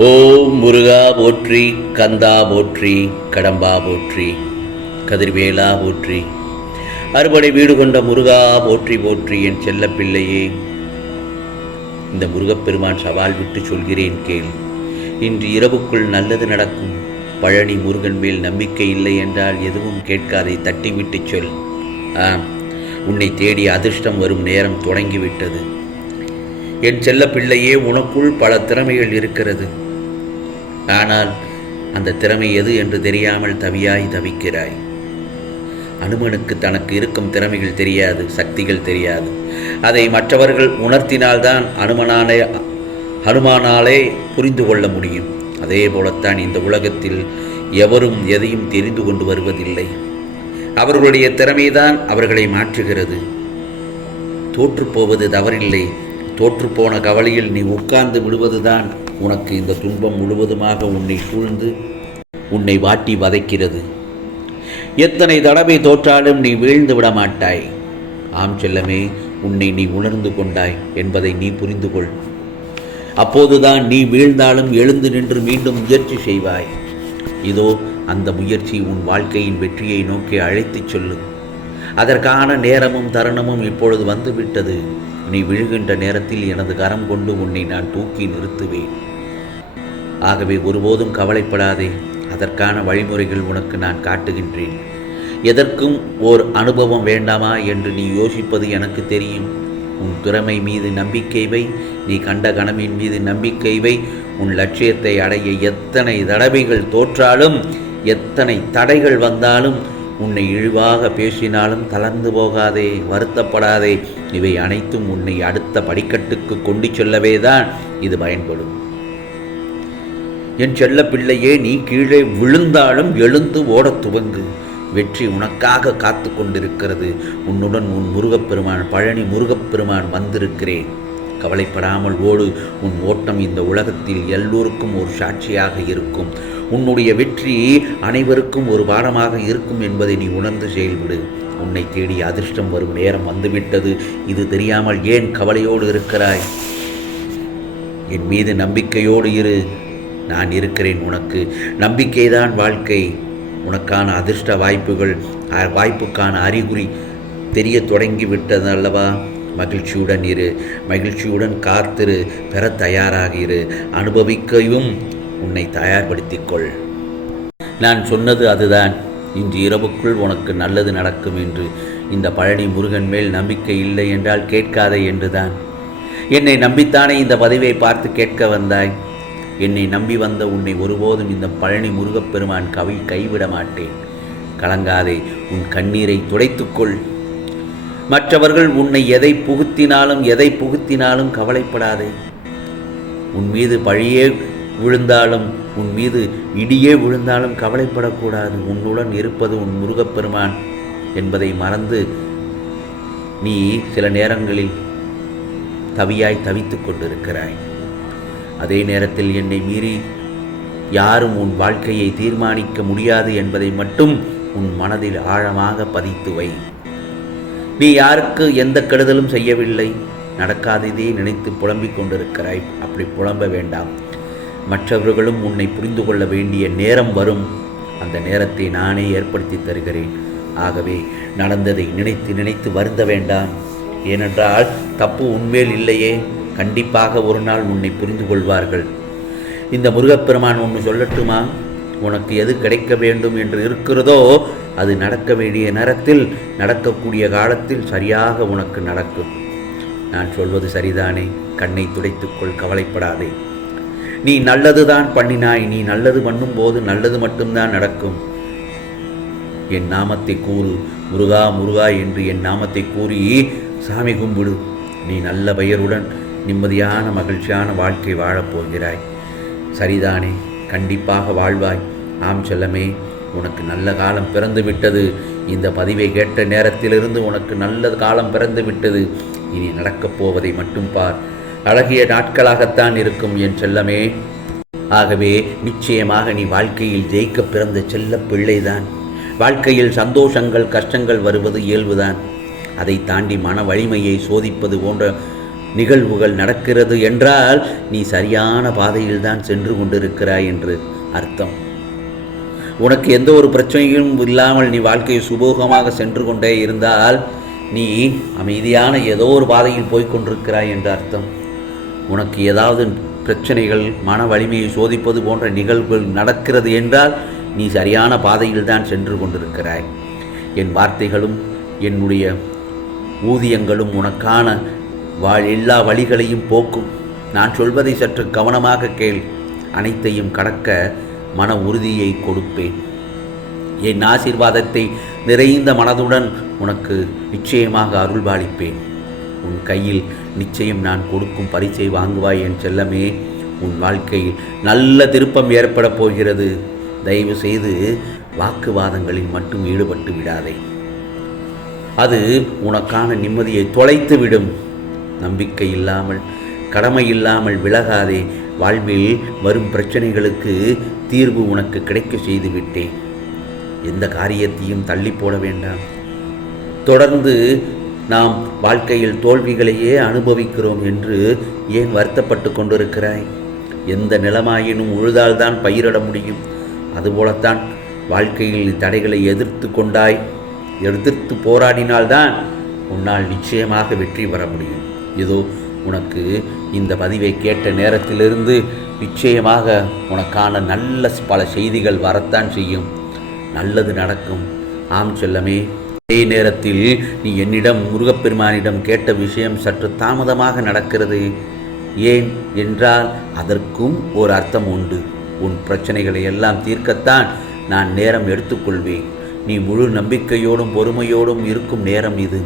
ஓம் முருகா போற்றி, கந்தா போற்றி, கடம்பா போற்றி, கதிர்வேலா போற்றி, அறுபடை வீடு கொண்ட முருகா போற்றி போற்றி. என் செல்ல பிள்ளையே, இந்த முருகப்பெருமான் சவால் விட்டு சொல்கிறேன் கேள். இன்று இரவுக்குள் நல்லது நடக்கும். பழனி முருகன் மேல் நம்பிக்கை இல்லை என்றால் எதுவும் கேட்காதை, தட்டிவிட்டு சொல். ஆம், உன்னை தேடி அதிர்ஷ்டம் வரும் நேரம் தொடங்கிவிட்டது. என் செல்ல பிள்ளையே, உனக்குள் பல திறமைகள் இருக்கிறது. ஆனால் அந்த திறமை எது என்று தெரியாமல் தவிக்கிறாய். அனுமனுக்கு தனக்கு இருக்கும் திறமைகள் தெரியாது, சக்திகள் தெரியாது. அதை மற்றவர்கள் உணர்த்தினால்தான் ஹனுமானாலே புரிந்து கொள்ள முடியும். அதே போலத்தான் இந்த உலகத்தில் எவரும் எதையும் தெரிந்து கொண்டு வருவதில்லை. அவர்களுடைய திறமைதான் அவர்களை மாற்றுகிறது. தோற்றுப்போவது தவறில்லை. தோற்றுப்போன கவலையில் நீ உட்கார்ந்து விடுவதுதான் உனக்கு இந்த துன்பம் முழுவதுமாக உன்னை சூழ்ந்து உன்னை வாட்டி வதைக்கிறது. எத்தனை தடவை தோற்றாலும் நீ வீழ்ந்து விட மாட்டாய். ஆம் செல்லமே, உன்னை நீ உணர்ந்து கொண்டாய் என்பதை நீ புரிந்து கொள். அப்போதுதான் நீ வீழ்ந்தாலும் எழுந்து நின்று மீண்டும் முயற்சி செய்வாய். இதோ அந்த முயற்சி உன் வாழ்க்கையின் வெற்றியை நோக்கி அழைத்துச் சொல்லும். அதற்கான நேரமும் தருணமும் இப்பொழுது வந்துவிட்டது. நீ விழுகின்ற நேரத்தில் எனது கரம் கொண்டு உன்னை நான் தூக்கி நிறுத்துவேன். ஆகவே ஒருபோதும் கவலைப்படாதே. அதற்கான வழிமுறைகள் உனக்கு நான் காட்டுகின்றேன். எதற்கும் ஓர் அனுபவம் வேண்டாமா என்று நீ யோசிப்பது எனக்கு தெரியும். உன் திறமை மீது நம்பிக்கை வை. நீ கண்ட கனவின் மீது நம்பிக்கை வை. உன் லட்சியத்தை அடைய எத்தனை தடவைகள் தோற்றாலும், எத்தனை தடைகள் வந்தாலும், உன்னை இழிவாக பேசினாலும் தளர்ந்து போகாதே, வருத்தப்படாதே. இவை அனைத்தும் உன்னை அடுத்த படிக்கட்டுக்கு கொண்டு செல்லவேதான் இது பயன்படும். என் செல்ல பிள்ளையே, நீ கீழே விழுந்தாலும் எழுந்து ஓடத் துவங்கு. வெற்றி உனக்காக காத்து கொண்டிருக்கிறது. உன்னுடன் உன் முருகப்பெருமான், பழனி முருகப்பெருமான் வந்திருக்கிறேன். கவலைப்படாமல் ஓடு. உன் ஓட்டம் இந்த உலகத்தில் எல்லோருக்கும் ஒரு சாட்சியாக இருக்கும். உன்னுடைய வெற்றி அனைவருக்கும் ஒரு பாடமாக இருக்கும் என்பதை நீ உணர்ந்து செயல்படு. உன்னை தேடி அதிர்ஷ்டம் வரும் நேரம் வந்துவிட்டது. இது தெரியாமல் ஏன் கவலையோடு இருக்கிறாய்? என் மீது நம்பிக்கையோடு இரு. நான் இருக்கிறேன் உனக்கு. நம்பிக்கைதான் வாழ்க்கை. உனக்கான அதிர்ஷ்ட வாய்ப்புக்கான அறிகுறி தெரிய தொடங்கிவிட்டது அல்லவா? மகிழ்ச்சியுடன் இரு. மகிழ்ச்சியுடன் காத்திரு. பெற தயாராக இரு. அனுபவிக்கவும் உன்னை தயார்படுத்திக்கொள். நான் சொன்னது அதுதான். இன்று இரவுக்குள் உனக்கு நல்லது நடக்கும் என்று. இந்த பழனி முருகன் மேல் நம்பிக்கை இல்லை என்றால் கேட்காதே என்றுதான். என்னை நம்பித்தானே இந்த பதிவை பார்த்து கேட்க வந்தாய். என்னை நம்பி வந்த உன்னை ஒருபோதும் இந்த பழனி முருகப்பெருமான் கைவிட மாட்டேன். கலங்காதே. உன் கண்ணீரை துடைத்துக்கொள். மற்றவர்கள் உன்னை எதை புகுத்தினாலும் கவலைப்படாதே. உன் மீது பழியே விழுந்தாலும், உன் மீது இடியே விழுந்தாலும் கவலைப்படக்கூடாது. உன்னுடன் இருப்பது உன் முருகப்பெருமான் என்பதை மறந்து நீ சில நேரங்களில் தவித்துக் கொண்டிருக்கிறாய். அதே நேரத்தில் என்னை மீறி யாரும் உன் வாழ்க்கையை தீர்மானிக்க முடியாது என்பதை மட்டும் உன் மனதில் ஆழமாக பதித்து வை. நீ யாருக்கு எந்த கெடுதலும் செய்யவில்லை. நடக்காததே நினைத்து புலம்பிக் கொண்டிருக்கிறாய். அப்படி புலம்ப வேண்டாம். மற்றவர்களும் உன்னை புரிந்து கொள்ள வேண்டிய நேரம் வரும். அந்த நேரத்தை நானே ஏற்படுத்தி தருகிறேன். ஆகவே நடந்ததை நினைத்து வருந்த வேண்டாம். ஏனென்றால் தப்பு உன்மேல் இல்லையே. கண்டிப்பாக ஒரு நாள் உன்னை புரிந்து கொள்வார்கள். இந்த முருகப்பெருமான் ஒன்று சொல்லட்டுமா? உனக்கு எது கிடைக்க வேண்டும் என்று இருக்கிறதோ அது நடக்க வேண்டிய நேரத்தில், நடக்கக்கூடிய காலத்தில் சரியாக உனக்கு நடக்கும். நான் சொல்வது சரிதானே? கண்ணை துடைத்துக்கொள். கவலைப்படாதே. நீ நல்லதுதான் பண்ணினாய். நீ நல்லது பண்ணும்போது நல்லது மட்டும்தான் நடக்கும். என் நாமத்தை கூறு. முருகா முருகா என்று என் நாமத்தை கூறி சாமி கும்பிடு. நீ நல்ல பெயருடன் நிம்மதியான மகிழ்ச்சியான வாழ்க்கை வாழப்போகிறாய். சரிதானே? கண்டிப்பாக வாழ்வாய். ஆம் செல்லமே, உனக்கு நல்ல காலம் பிறந்து விட்டது. இந்த பதிவை கேட்ட நேரத்திலிருந்து உனக்கு நல்ல காலம் பிறந்து விட்டது. இனி நடக்கப் போவதை மட்டும் பார். அழகிய நாட்களாகத்தான் இருக்கும் என் செல்லமே. ஆகவே நிச்சயமாக நீ வாழ்க்கையில் ஜெயிக்க பிறந்த செல்ல பிள்ளைதான். வாழ்க்கையில் சந்தோஷங்கள் கஷ்டங்கள் வருவது இயல்புதான். அதை தாண்டி மன வலிமையை சோதிப்பது போன்ற நிகழ்வுகள் நடக்கிறது என்றால் நீ சரியான பாதையில் தான் சென்று கொண்டிருக்கிறாய் என்று அர்த்தம். உனக்கு எந்த ஒரு பிரச்சனையும் இல்லாமல் நீ வாழ்க்கையை சுபோகமாக சென்று கொண்டே இருந்தால் நீ அமைதியான ஏதோ ஒரு பாதையில் போய்கொண்டிருக்கிறாய் என்று அர்த்தம். உனக்கு ஏதாவது பிரச்சனைகள், மன வலிமையை சோதிப்பது போன்ற நிகழ்வுகள் நடக்கிறது என்றால் நீ சரியான பாதையில் தான் சென்று கொண்டிருக்கிறாய். என் வார்த்தைகளும் என்னுடைய ஊதியங்களும் உனக்கான எல்லா வழிகளையும் போக்கும். நான் சொல்வதை சற்று கவனமாக கேள். அனைத்தையும் கடக்க மன உறுதியை கொடுப்பேன். என் ஆசீர்வாதத்தை நிறைந்த மனதுடன் உனக்கு நிச்சயமாக அருள்பாலிப்பேன். உன் கையில் நிச்சயம் நான் கொடுக்கும் பரிசை வாங்குவாய் என் செல்லமே. உன் வாழ்க்கையில் நல்ல திருப்பம் ஏற்பட போகிறது. தயவு செய்து வாக்குவாதங்களில் மட்டும் ஈடுபட்டு விடாதே. அது உனக்கான நிம்மதியை தொலைத்து விடும். நம்பிக்கை இல்லாமல், கடமை இல்லாமல் விலகாதே. வாழ்வில் வரும் பிரச்சனைகளுக்கு தீர்வு உனக்கு கிடைக்க செய்து விட்டேன். எந்த காரியத்தையும் தள்ளி போட வேண்டாம். தொடர்ந்து நாம் வாழ்க்கையில் தோல்விகளையே அனுபவிக்கிறோம் என்று ஏன் வருத்தப்பட்டு கொண்டிருக்கிறாய்? எந்த நிலமாயினும் உழுதால்தான் பயிரிட முடியும். அதுபோலத்தான் வாழ்க்கையில் தடைகளை எதிர்த்து போராடினால்தான் உன்னால் நிச்சயமாக வெற்றி பெற முடியும். இதோ உனக்கு இந்த பதிவை கேட்ட நேரத்திலிருந்து நிச்சயமாக உனக்கான நல்ல பல செய்திகள் வரத்தான் செய்யும். நல்லது நடக்கும். ஆம் செல்லமே. அதே நேரத்தில் நீ என்னிடம், முருகப்பெருமானிடம் கேட்ட விஷயம் சற்று தாமதமாக நடக்கிறது. ஏன் என்றால் அதற்கும் ஒரு அர்த்தம் உண்டு. உன் பிரச்சனைகளை எல்லாம் தீர்க்கத்தான் நான் நேரம் எடுத்துக்கொள்வேன். நீ முழு நம்பிக்கையோடும் பொறுமையோடும் இருக்கும் நேரம் இது.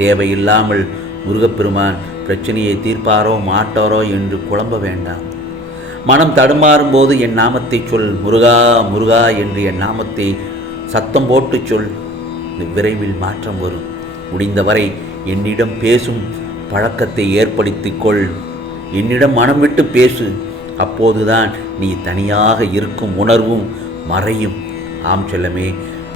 தேவையில்லாமல் முருகப்பெருமான் பிரச்சனையை தீர்ப்பாரோ மாட்டாரோ என்று குழம்ப வேண்டாம். மனம் தடுமாறும் போது என் நாமத்தை சொல். முருகா முருகா என்று என் நாமத்தை சத்தம் போட்டு சொல். விரைவில் மாற்றம் வரும். முடிந்தவரை என்னிடம் பேசும் பழக்கத்தை ஏற்படுத்திக் கொள். என்னிடம் மனம் விட்டு பேசு. அப்போதுதான் நீ தனியாக இருக்கும் உணர்வும் மறையும். ஆம் செல்லமே.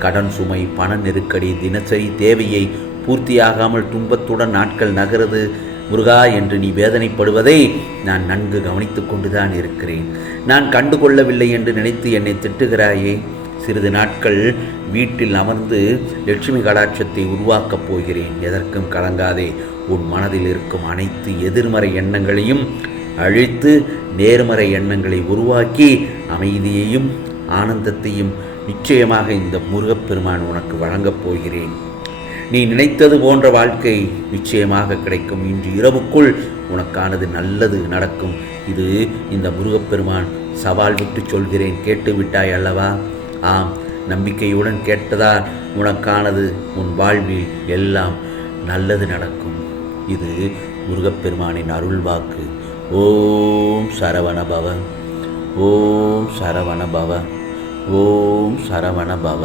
கடன் சுமை, பண நெருக்கடி, தினசரி தேவையை பூர்த்தியாகாமல் துன்பத்துடன் நாட்கள் நகருது முருகா என்று நீ வேதனைப்படுவதை நான் நன்கு கவனித்து கொண்டுதான் இருக்கிறேன். நான் கண்டுகொள்ளவில்லை என்று நினைத்து என்னை திட்டுகிறாயே. சிறிது நாட்கள் வீட்டில் அமர்ந்து லட்சுமி கடாட்சத்தை உருவாக்கப் போகிறேன். எதற்கும் கலங்காதே. உன் மனதில் இருக்கும் அனைத்து எதிர்மறை எண்ணங்களையும் அழித்து நேர்மறை எண்ணங்களை உருவாக்கி அமைதியையும் ஆனந்தத்தையும் நிச்சயமாக இந்த முருகப்பெருமான் உனக்கு வழங்கப் போகிறேன். நீ நினைத்தது போன்ற வாழ்க்கை நிச்சயமாக கிடைக்கும். இன்று இரவுக்குள் உனக்கானது நல்லது நடக்கும். இது இந்த முருகப்பெருமான் சவால் விட்டு சொல்கிறேன். கேட்டு விட்டாய் அல்லவா? ஆம், நம்பிக்கையுடன் கேட்டதால் உனக்கானது உன் வாழ்வில் எல்லாம் நல்லது நடக்கும். இது முருகப்பெருமானின் அருள் வாக்கு. ஓம் சரவண பவ. ஓம் சரவண பவ. ஓம் சரவண பவ.